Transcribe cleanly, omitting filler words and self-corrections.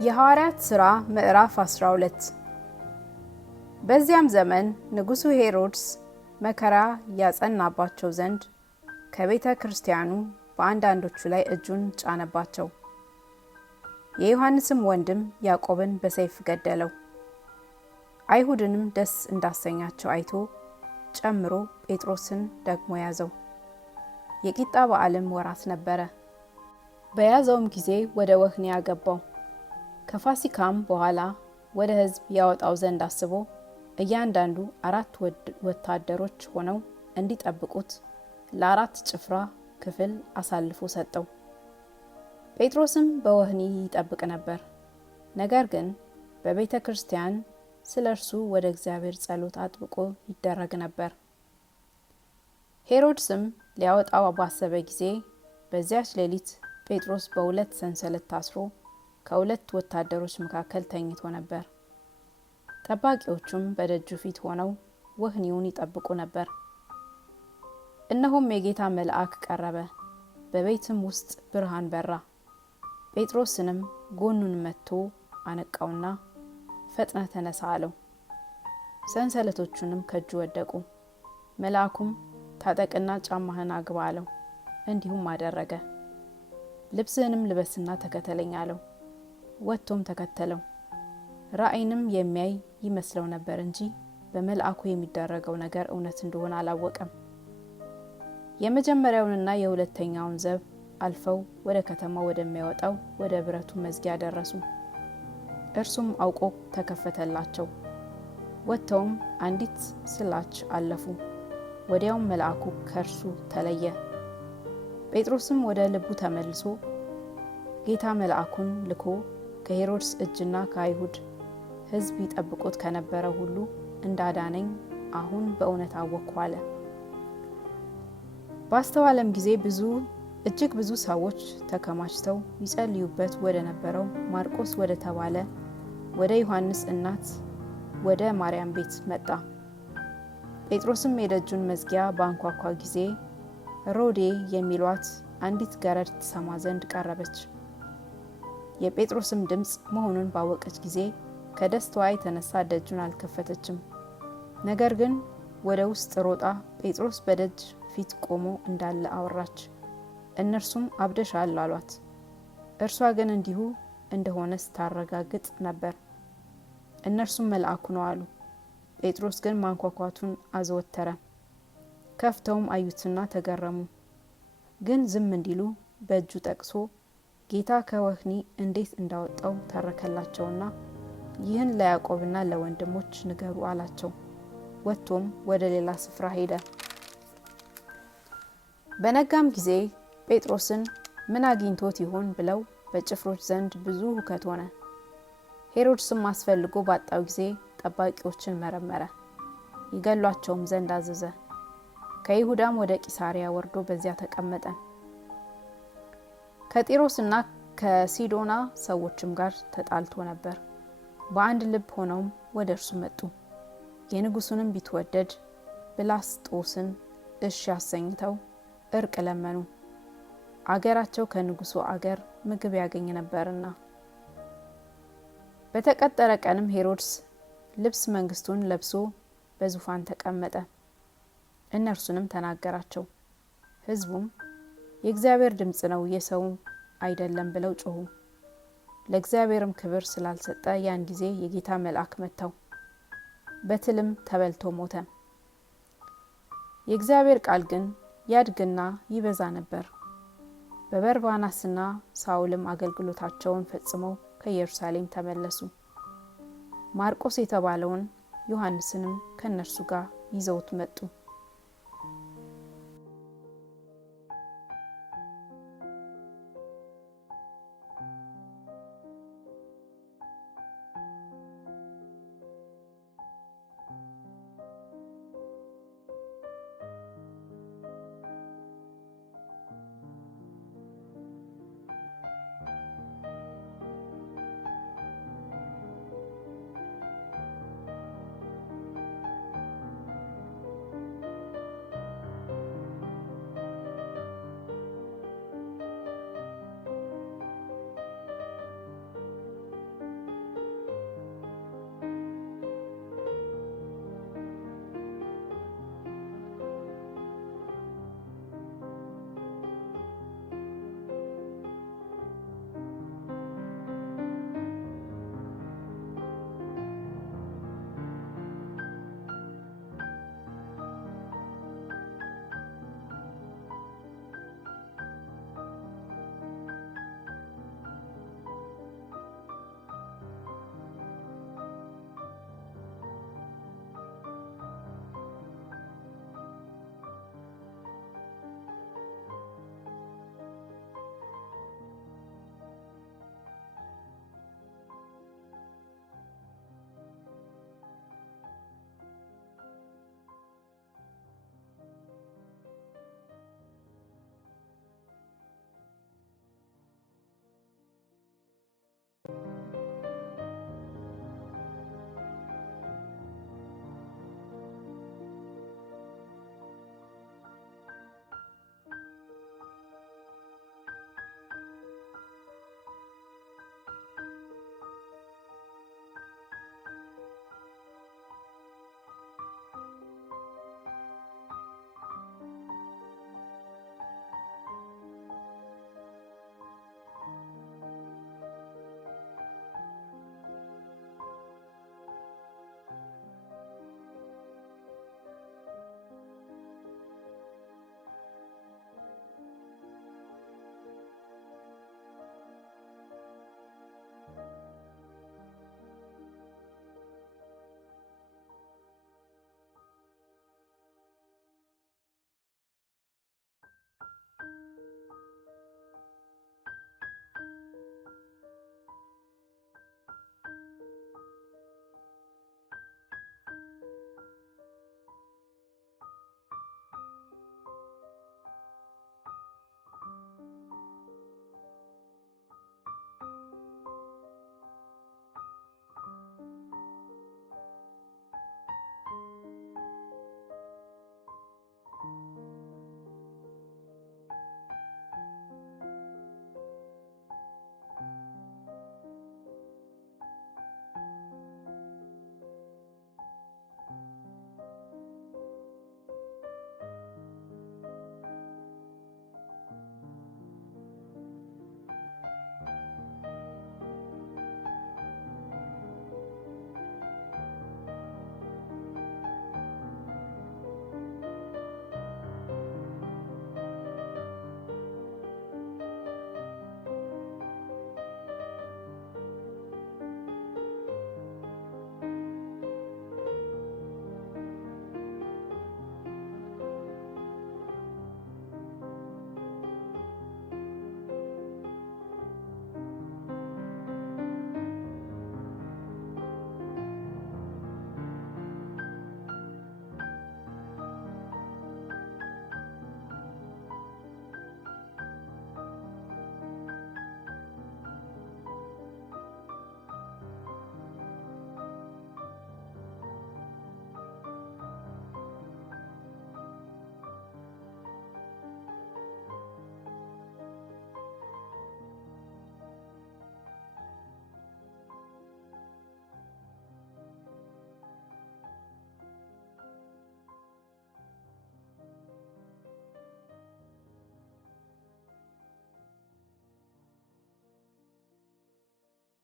የሐዋርያት ሥራ ምዕራፍ 12። በዚያም ዘመን ንጉሡ ሄሮድስ መከራ ያጸናባቸው ዘንድ ከቤተ ክርስቲያኑ በአንዳንዶቹ ላይ እጁን ጫነባቸው። የዮሐንስም ወንድም ያዕቆብን በሰይፍ ገደለው። አይሁድንም ደስ እንዳሰኛቸው አይቶ ጨምሮ ጴጥሮስን ደግሞ ያዘው። የቂጣ በዓልም ወራት ነበረ። በያዘውም ጊዜ ወደ ወህኒ አገባው። ከፋሲካም በኋላ ወደ ሕዝብ ያወጣው ዘንድ አስቦ እያንዳንዱ 4 ወታደሮች ሆነው እንዲጠብቁት ለ4 ጭፍራ ክፍል አሳልፎ ሰጠው። ጴጥሮስም በወህኒ ይጠብቅ ነበር። ነገር ግን በቤተ ክርስቲያን ስለ እርሱ ወደ እግዚአብሔር ጸሎት አጥብቆ ይደረግ ነበር። ሄሮድስም ሊያወጣው ባሰበ ጊዜ በዚያች ሌሊት ጴጥሮስ በ2 ሰንሰለት ታስሮ ከ2 ወታደሮች መካከል ተኝቶ ነበር። ጠባቂዎቹም በደጁ ፊት ሆነው ወህኒውን ይጠብቁ ነበር። እነሆም የጌታ መልአክ ቀረበ፣ በቤትም ውስጥ ብርሃን በራ። ጴጥሮስንም ጎኑን መትቶ አነቃውና ፈጥነህ ተነሳ አለው። ሰንሰለቶቹንም ከእጁ ወደቁ። መልአኩም ታጠቅና ጫማህን አግባ አለው። እንዲሁም አደረገ። ልብስህንም ልበስና ተከተለኝ አለው። ወጥቶም ተከተለው። ራእይንም የሚያይ ይመስለው ነበር እንጂ በመልአኩ የሚደረገው ነገር እውነት እንደሆነ አላወቀም። የመጀመሪያውንና የሁለተኛውን ዘብ አልፈው ወደ ከተማው ወደሚያወጣው ወደ ብረቱ መዝጊያ ደረሱ። እርሱም አውቆ ተከፈተላቸው። ወጥተውም አንዲት ስላች አለፉ። ወዲያውም መልአኩ ከእርሱ ተለየ። ጴጥሮስም ወደ ልቡ ተመልሶ ጌታ መልአኩን ልኮ ከሄሮድስ እጅና ከአይሁድ ሕዝብ ይጠብቁት ከነበረው ሁሉ እንዳዳነኝ አሁን በእውነት አወቅኩ አለ። ባስተዋለም ጊዜ እጅግ ብዙ ሰዎች ተከማችተው ይጸልዩበት ወደ ነበረው ማርቆስ ወደ ተባለ ወደ ዮሐንስ እናት ወደ ማርያም ቤት መጣ። ጴጥሮስም የደጁን መዝጊያ ባንኳኳ ጊዜ ሮዴ የሚሏት አንዲት ገረድ ትሰማ ዘንድ ቀረበች። የጴጥሮስም ድምፅ መሆኑን ባወቀች ጊዜ ከደስታዋ የተነሳ ደጁን አልከፈተችም። ነገር ግን ወደ ውስጥ ሮጣ ጴጥሮስ በደጅ ፊት ቆሞ እንዳለ አወራች። እነርሱም አብደሻል አሏት። እርሷ ግን እንዲሁ እንደሆነ ስታረጋግጥ ነበር። እነርሱም መልአኩ ነው አሉ። ጴጥሮስ ግን ማንኳኳቱን አዘወተረ። ከፍተውም አዩትና ተገረሙ። ግን ዝም እንዲሉ በእጁ ጠቅሶ ጌታ ከወህኒ እንዴት እንዳወጣው ተረከላቸውና ይህን ለያዕቆብና ለወንድሞች ንገሩ አላቸው። ወጥቶም ወደ ሌላ ስፍራ ሄደ። በነጋም ጊዜ ጴጥሮስን ምን አግኝቶት ይሆን ብለው በጭፍሮች ዘንድ ብዙ ሁከት ሆነ። ሄሮድስም አስፈልጎ ባጣው ጊዜ ጠባቂዎችን መረመረ፣ ይገሏቸውም ዘንድ አዘዘ። ከይሁዳም ወደ ቂሳሪያ ወርዶ በዚያ ተቀመጠ። ከጢሮስና ከሲዶና ሰዎችም ጋር ተጣልቶ ነበር። በአንድ ልብ ሆነውም ወደ እርሱ መጡ። የንጉሱንም ቢትወደድ ብላስጦስን እሺ አሰኝተው እርቅ ለመኑ። አገራቸው ከንጉሱ አገር ምግብ ያገኝ ነበርና። በተቀጠረ ቀንም ሄሮድስ ልብስ መንግስቱን ለብሶ በዙፋን ተቀመጠ። እነርሱንም ተናገራቸው። ሕዝቡም የእግዚአብሔር ድምጽ ነው የሰው አይደለም ብለው ጮሁ። ለእግዚአብሔርም ክብር ስላልሰጠ ያን ጊዜ የጌታ መልአክ መታው፣ በትልም ተበልቶ ሞተ። የእግዚአብሔር ቃል ግን ያድግና ይበዛ ነበር። በበርባናስና ሳውልም አገልግሎታቸውን ፈጽመው ከኢየሩሳሌም ተመለሱ። ማርቆስ የተባለውን ዮሐንስንም ከነርሱ ጋር ይዘውት መጡ።